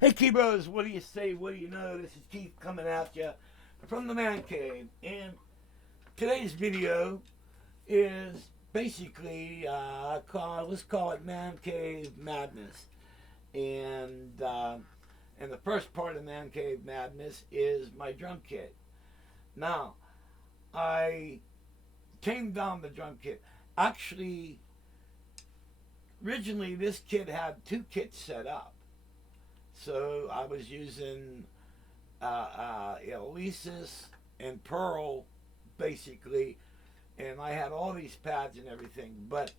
Hey Keybros, what do you say? What do you know? This is Keith coming at you from the Man Cave. And today's video is basically, let's call it Man Cave Madness. And, uh, and the first part of Man Cave Madness is my drum kit. Now, I tamed down the drum kit. Actually, originally this kit had two kits set up. So I was using Elisis and Pearl basically, and I had all these pads and everything. But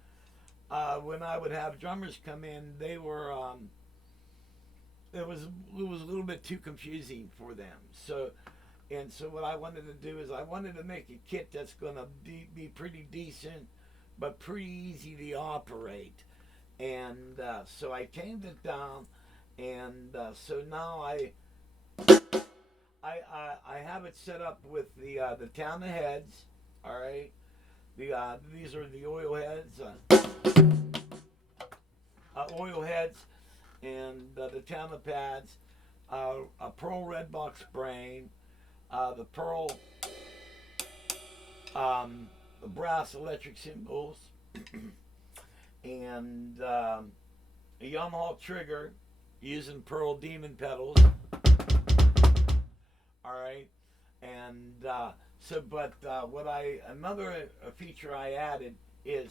when I would have drummers come in, they were it was a little bit too confusing for them. So what I wanted to do is I wanted to make a kit that's going to be pretty decent, but pretty easy to operate. And so I tamed it down, and so now I have it set up with the Town of Heads. All right, these are the oil heads, and the Town of Pads, a Pearl Red Box Brain, the Pearl the brass electric cymbals, and a Yamaha trigger using Pearl Demon pedals. All right, and another feature I added is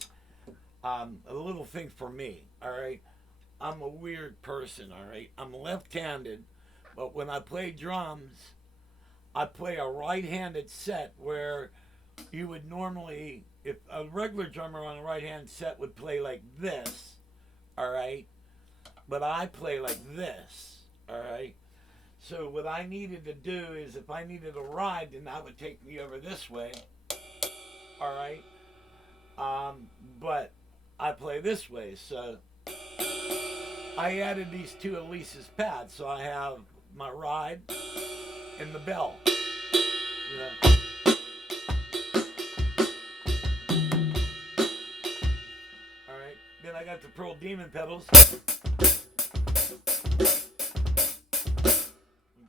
a little thing for me. All right, I'm a weird person. All right, I'm left-handed, but when I play drums, I play a right-handed set where you would normally, if a regular drummer on a right-hand set would play like this, all right, but I play like this, all right. So what I needed to do is, if I needed a ride, then that would take me over this way, all right. But I play this way, so I added these two Elise's pads, so I have my ride and the bell. You know. All right. Then I got the Pearl Demon pedals.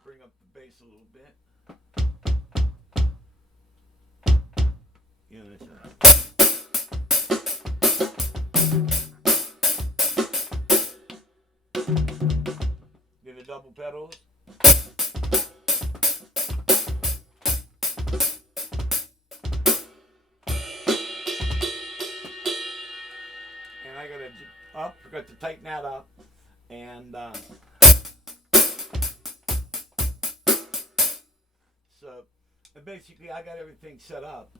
Bring up the bass a little bit. You know, then the double pedals. And I forgot to tighten that up. And so basically I got everything set up.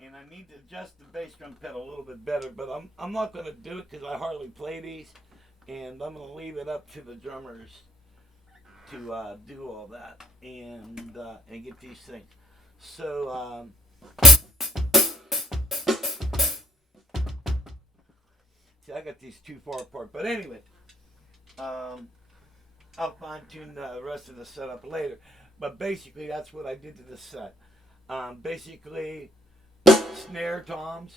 And I need to adjust the bass drum pedal a little bit better, but I'm not going to do it because I hardly play these, and I'm going to leave it up to the drummers to do all that and get these things. So see, I got these too far apart, but anyway, I'll fine tune the rest of the setup later. But basically, that's what I did to the set. Basically, snare toms,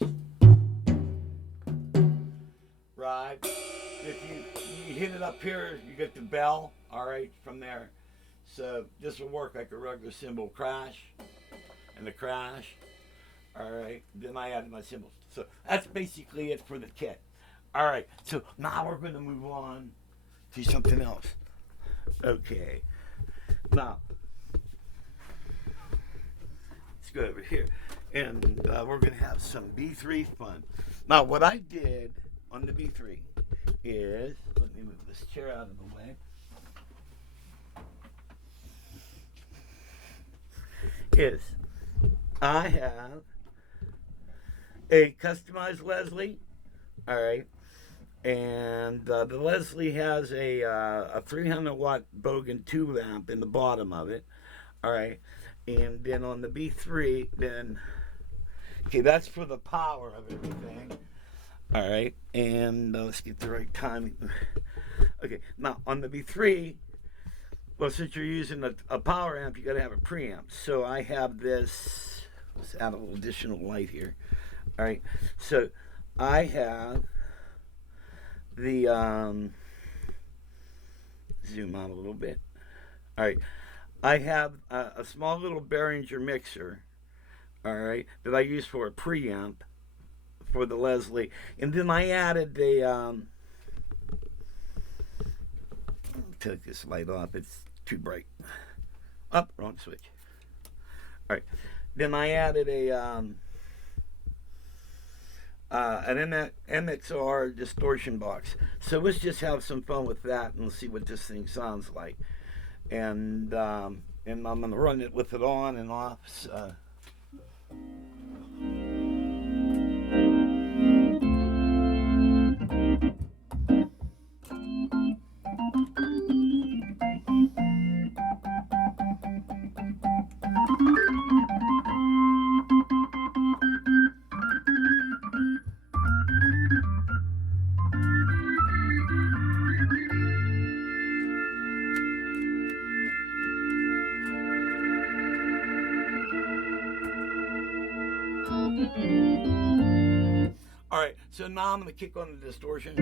right? If you hit it up here, you get the bell. All right, from there. So this will work like a regular cymbal crash, and the crash. All right. Then I added my cymbals. So that's basically it for the kit. All right. So now we're going to move on to something else. Okay. Now let's go over here, and we're going to have some B3 fun. Now, what I did on the B3 is, let me move this chair out of the way. Is I have a customized Leslie, all right, and the Leslie has a 300 watt Bogan tube amp in the bottom of it, all right, and then on the B3, then okay, that's for the power of everything, all right, and let's get the right timing. Okay, now on the B3. Well, since you're using a power amp, you got to have a preamp. So I have this. Let's add a little additional light here. All right. So I have the zoom out a little bit. All right, I have a small little Behringer mixer. All right, that I use for a preamp for the Leslie, and then I added a take this light off. It's too bright. Up, wrong switch. All right. Then I added a an MXR distortion box. So let's just have some fun with that and see what this thing sounds like. And I'm gonna run it with it on and off. So. All right, so now I'm going to kick on the distortion.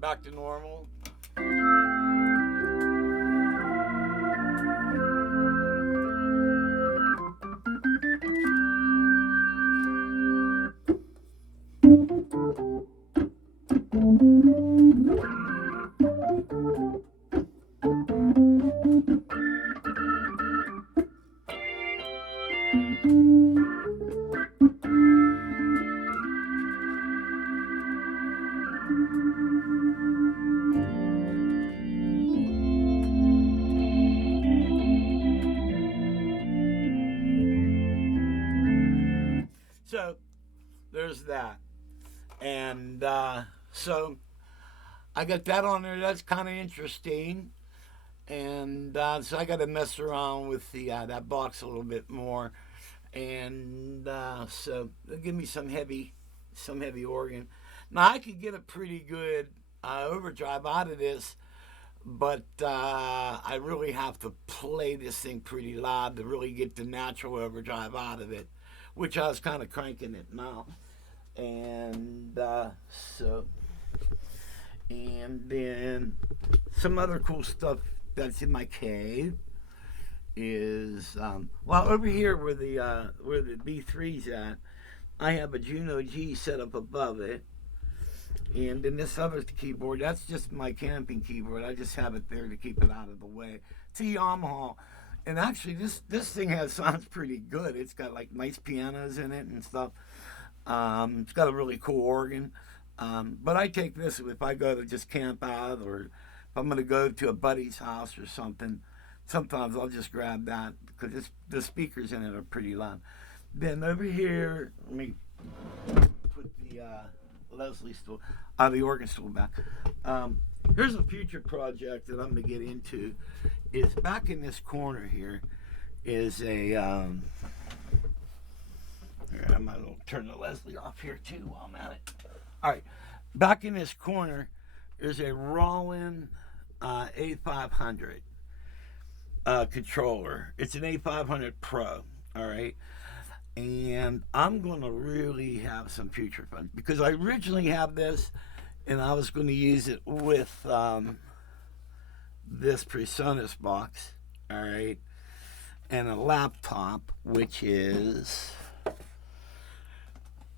Back to normal. So there's that. And so I got that on there. That's kind of interesting. And so I got to mess around with the that box a little bit more. And so they'll give me some heavy organ. Now I could get a pretty good overdrive out of this, but I really have to play this thing pretty loud to really get the natural overdrive out of it, which I was kind of cranking it now. And so And then some other cool stuff that's in my cave is well, over here where the B3's at, I have a Juno G set up above it. And then this other keyboard, that's just my camping keyboard. I just have it there to keep it out of the way. It's a Yamaha. And actually, this thing sounds pretty good. It's got like nice pianos in it and stuff. It's got a really cool organ. But I take this if I go to just camp out, or if I'm going to go to a buddy's house or something. Sometimes I'll just grab that because the speakers in it are pretty loud. Then over here, let me put the Leslie stool, the organ stool back. Here's a future project that I'm going to get into. Is back in this corner here is a. I might as well turn the Leslie off here too while I'm at it. All right, back in this corner, there's a Roland A500 controller. It's an A500 Pro. All right. And I'm going to really have some future fun because I originally have this and I was going to use it with this PreSonus box, all right, and a laptop, which is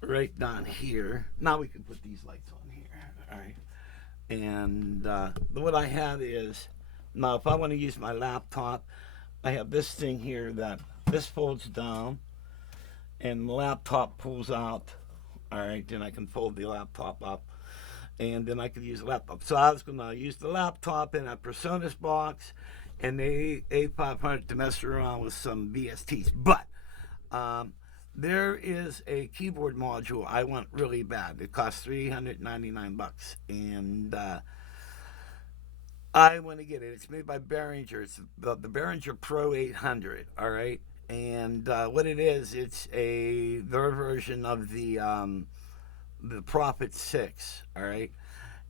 right down here. Now we can put these lights on here, all right. And what I have is, now if I want to use my laptop, I have this thing here that this folds down and the laptop pulls out. All right, then I can fold the laptop up, and then I could use the laptop. So I was going to use the laptop in a PreSonus box and the A500 to mess around with some VSTs. But there is a keyboard module I want really bad. It costs $399, and I want to get it. It's made by Behringer. It's the Behringer Pro 800. All right. And what it is, it's their version of the Prophet 6, all right?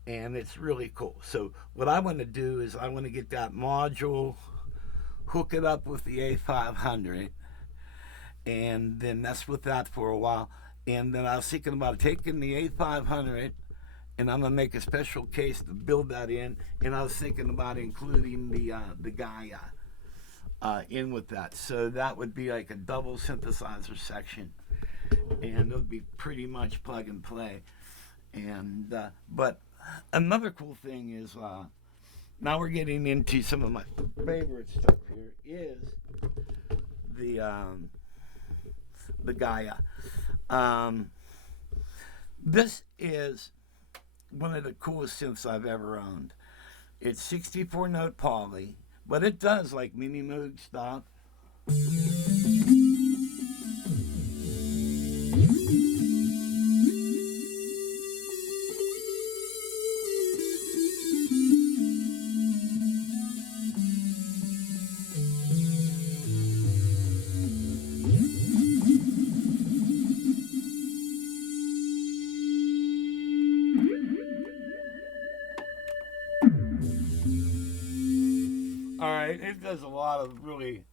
And it's really cool. So what I want to do is I want to get that module, hook it up with the A500, and then mess with that for a while. And then I was thinking about taking the A500, and I'm going to make a special case to build that in. And I was thinking about including the Gaia in with that, so that would be like a double synthesizer section, and it would be pretty much plug and play. And but another cool thing is now we're getting into some of my favorite stuff. Here is the Gaia. This is one of the coolest synths I've ever owned. It's 64 note poly. But it does like mini Moog stuff. All right, it does a lot of really.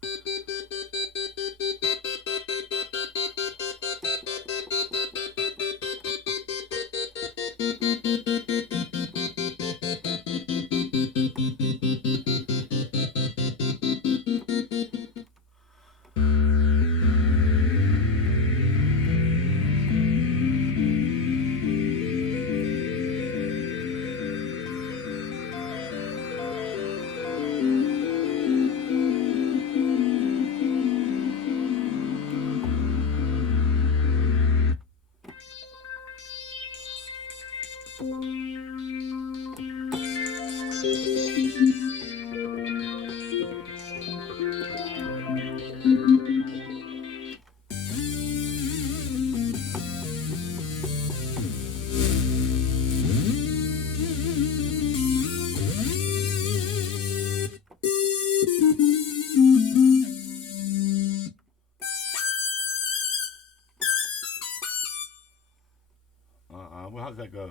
Well, how's that go?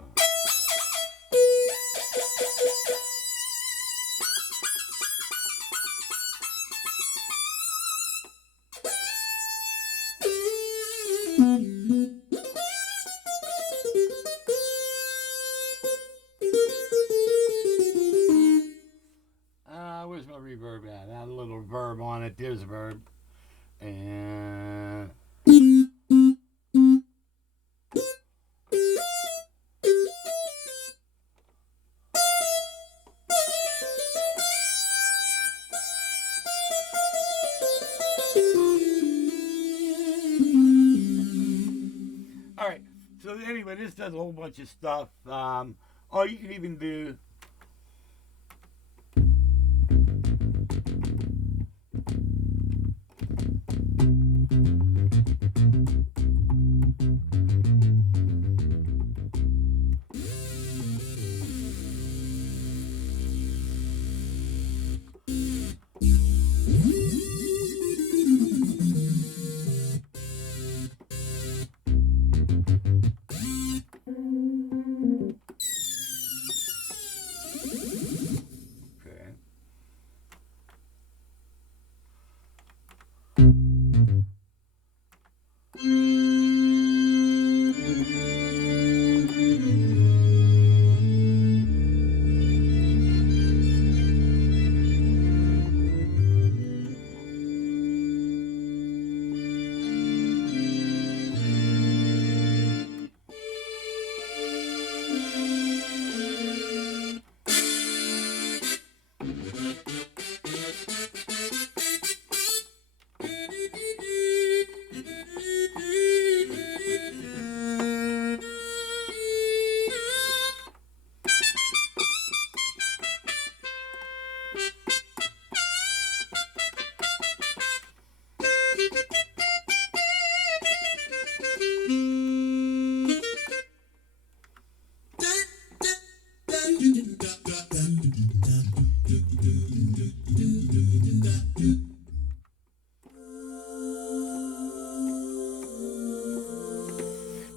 verb on it. There's a verb. And all right. So anyway, this does a whole bunch of stuff. Or you can even do. Okay.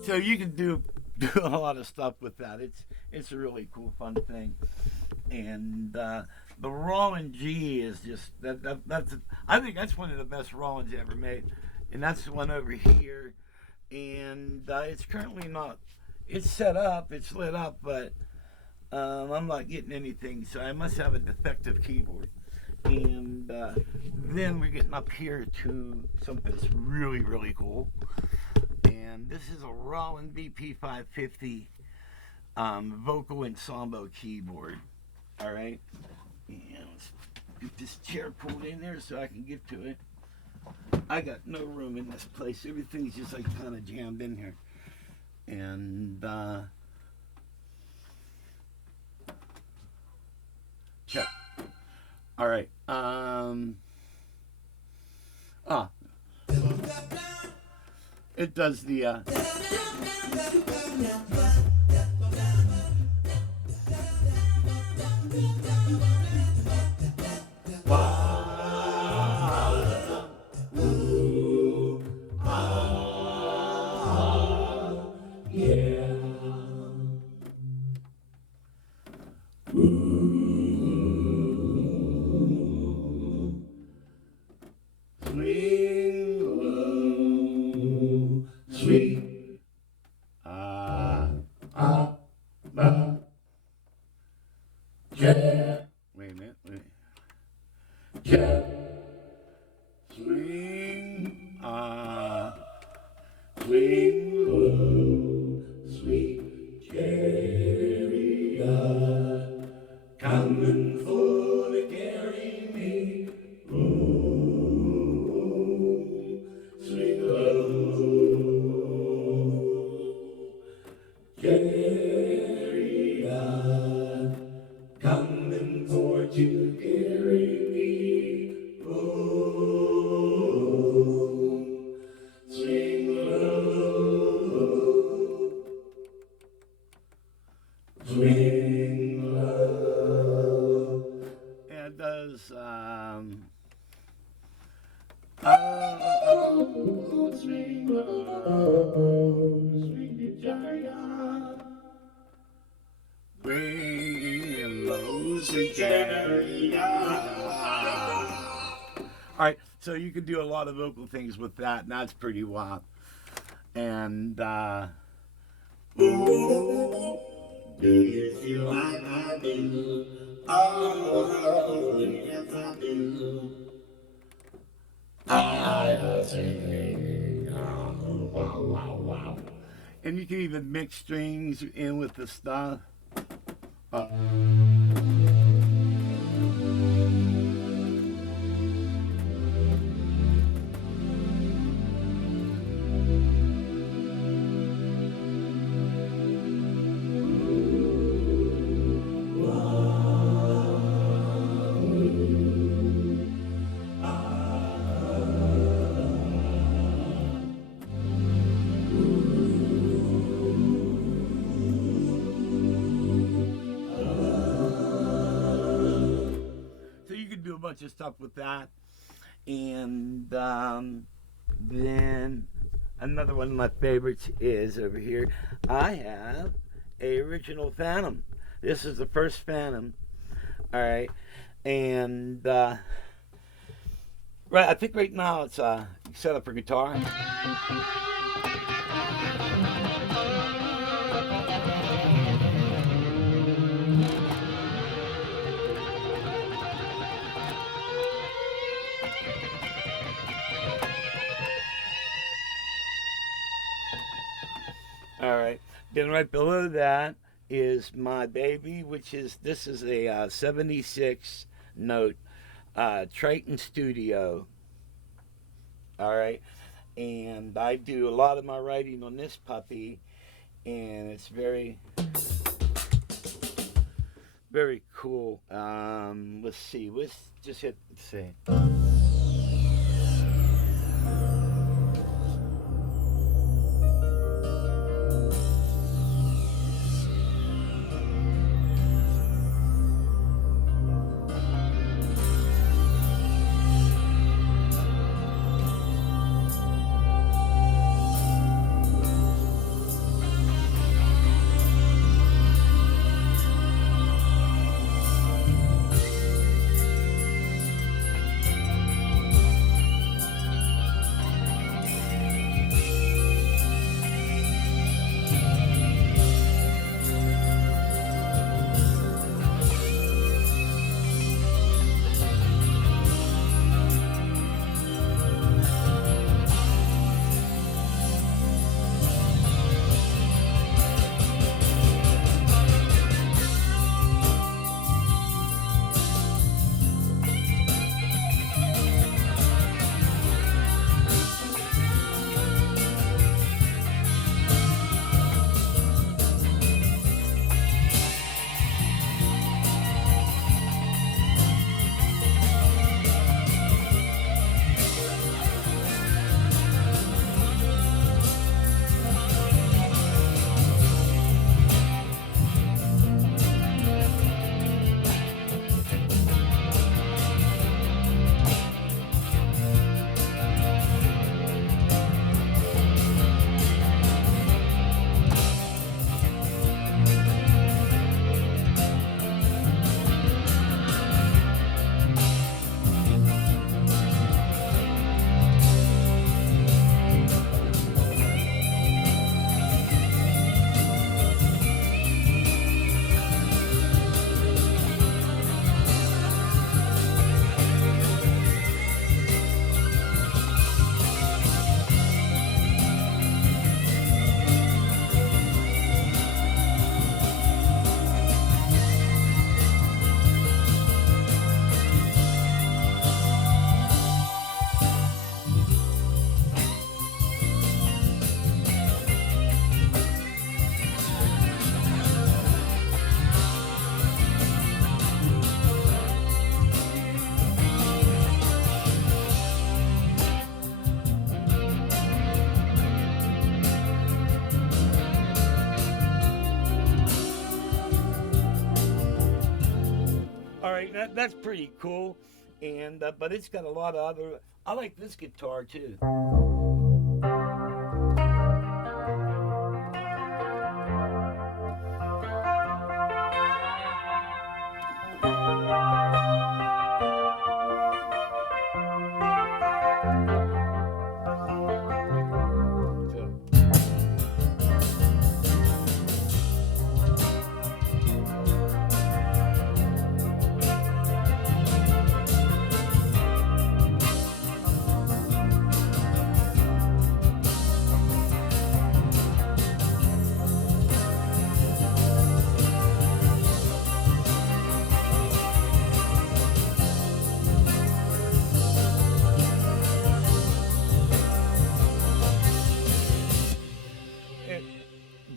So you can do a lot of stuff with that. It's a really cool, fun thing. And the Roland G is just that's I think that's one of the best Rolands ever made, and that's the one over here. And it's currently not. It's set up. It's lit up, but I'm not getting anything. So I must have a defective keyboard. And then we're getting up here to something that's really, really cool. And this is a Roland BP550 vocal ensemble keyboard. All right. And let's get this chair pulled in there so I can get to it. I got no room in this place. Everything's just like kind of jammed in here. And check. All right. It does the sweet. Wait a minute. Swing, swing low, sweet chariot, coming for to carry me home. Swing low, chariot, coming for to carry me home. Swing low, swing low. And it does swing low, swing your chariot. Swing low, sweet chariot. All right, so you can do a lot of vocal things with that, and that's pretty wild. And ooh, do you feel like I do? Oh, yes I do. And you can even mix strings in with the stuff. Uh, so you can do a bunch of stuff with that. And then another one of my favorites is over here. I have a original Phantom. This is the first Phantom. All right, and right, I think right now it's set up for guitar. All right. Then right below that is my baby, which is this is a 76 note Triton Studio. All right. And I do a lot of my writing on this puppy, and it's very, very cool. Let's see. Let's just hit, let's see. That's pretty cool, and but it's got a lot of other. I like this guitar too.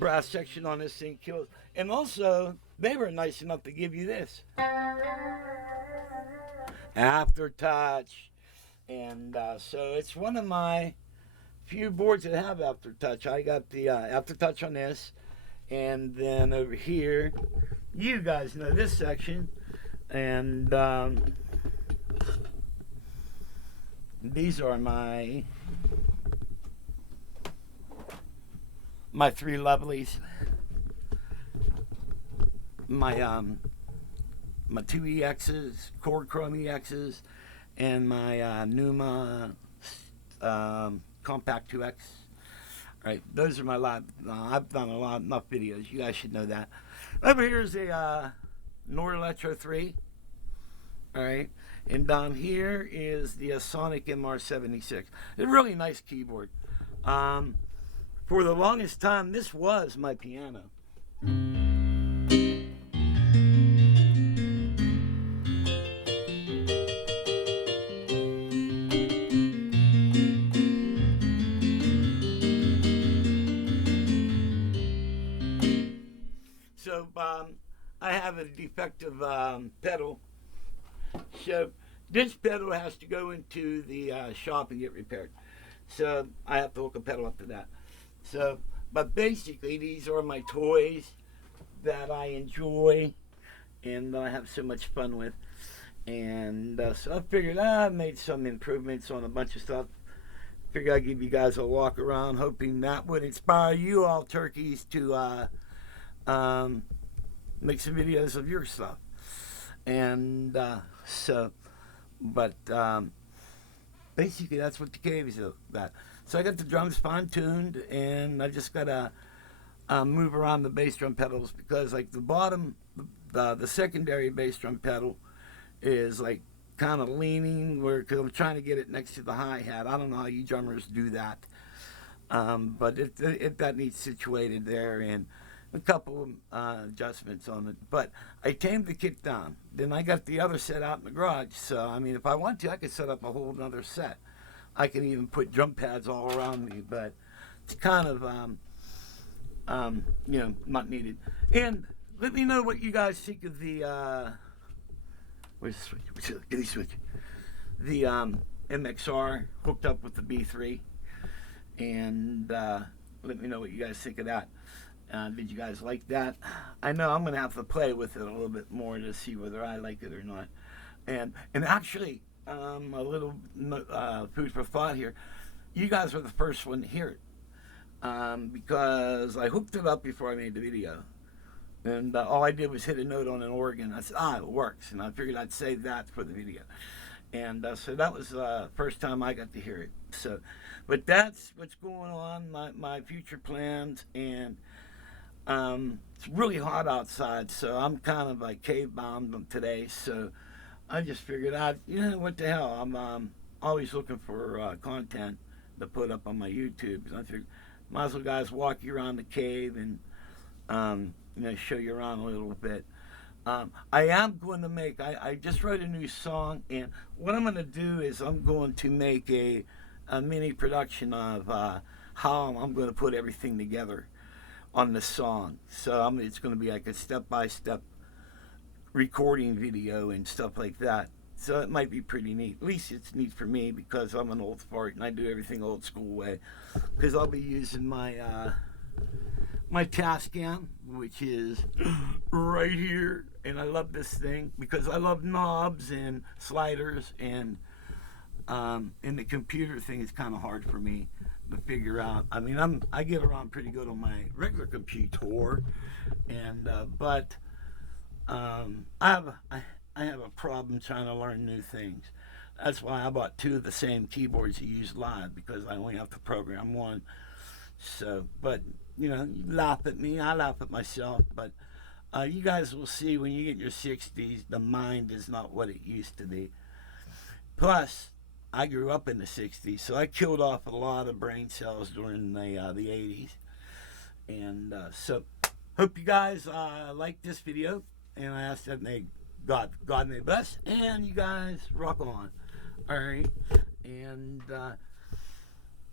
brass section on this thing kills. And also, they were nice enough to give you this aftertouch. And so it's one of my few boards that have aftertouch. I got the aftertouch on this, and then over here, you guys know this section, and these are my three lovelies, my two EXs, Cord Chrome EXs, and my Numa Compact 2X. Right, those are my live. I've done enough videos. You guys should know that. Over here is a Nord Electro 3. All right, and down here is the Sonic MR76. It's a really nice keyboard. For the longest time, this was my piano. So I have a defective pedal. So this pedal has to go into the shop and get repaired. So I have to hook a pedal up to that. So, but basically these are my toys that I enjoy and that I have so much fun with. And so I figured I made some improvements on a bunch of stuff. Figured I'd give you guys a walk around, hoping that would inspire you all turkeys to make some videos of your stuff. And basically that's what the cave is about. So I got the drums fine-tuned, and I just gotta move around the bass drum pedals, because like the bottom, the secondary bass drum pedal is like kind of leaning, because I'm trying to get it next to the hi-hat. I don't know how you drummers do that, but that needs situated there, and a couple adjustments on it. But I tamed the kit down. Then I got the other set out in the garage. So I mean, if I want to, I could set up a whole other set. I can even put drum pads all around me, but it's kind of you know, not needed. And let me know what you guys think of the where's the switch? Get the switch. The MXR hooked up with the B3, and let me know what you guys think of that. Did you guys like that? I know I'm gonna have to play with it a little bit more to see whether I like it or not. And actually, a little food for thought here. You guys were the first one to hear it, because I hooked it up before I made the video, and all I did was hit a note on an organ. I said, it works, and I figured I'd save that for the video. And so that was the first time I got to hear it. So, but that's what's going on, my future plans. And it's really hot outside, so I'm kind of like cave bound today. So I just figured out, you know, what the hell, I'm always looking for content to put up on my YouTube. So I figured, might as well, guys, walk you around the cave and you know, show you around a little bit. I am going to make, I just wrote a new song, and what I'm going to do is I'm going to make a mini production of how I'm going to put everything together on the song. So it's going to be like a step-by-step recording video and stuff like that. So it might be pretty neat. At least it's neat for me, because I'm an old fart and I do everything old school way. Because I'll be using my my Tascam, which is right here, and I love this thing because I love knobs and sliders, and the computer thing is kind of hard for me to figure out. I mean, I get around pretty good on my regular computer, and but I have a problem trying to learn new things. That's why I bought two of the same keyboards you use live, because I only have to program one. So, but you know, you laugh at me, I laugh at myself, but you guys will see when you get in your 60s, the mind is not what it used to be. Plus, I grew up in the 60s, so I killed off a lot of brain cells during the 80s. And so, hope you guys like this video, and I ask that God may bless, and you guys rock on. All right, and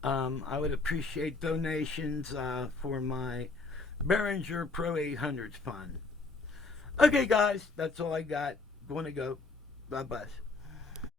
I would appreciate donations for my Behringer Pro 800's fun. Okay, guys, that's all I got. Going to go. Bye bye.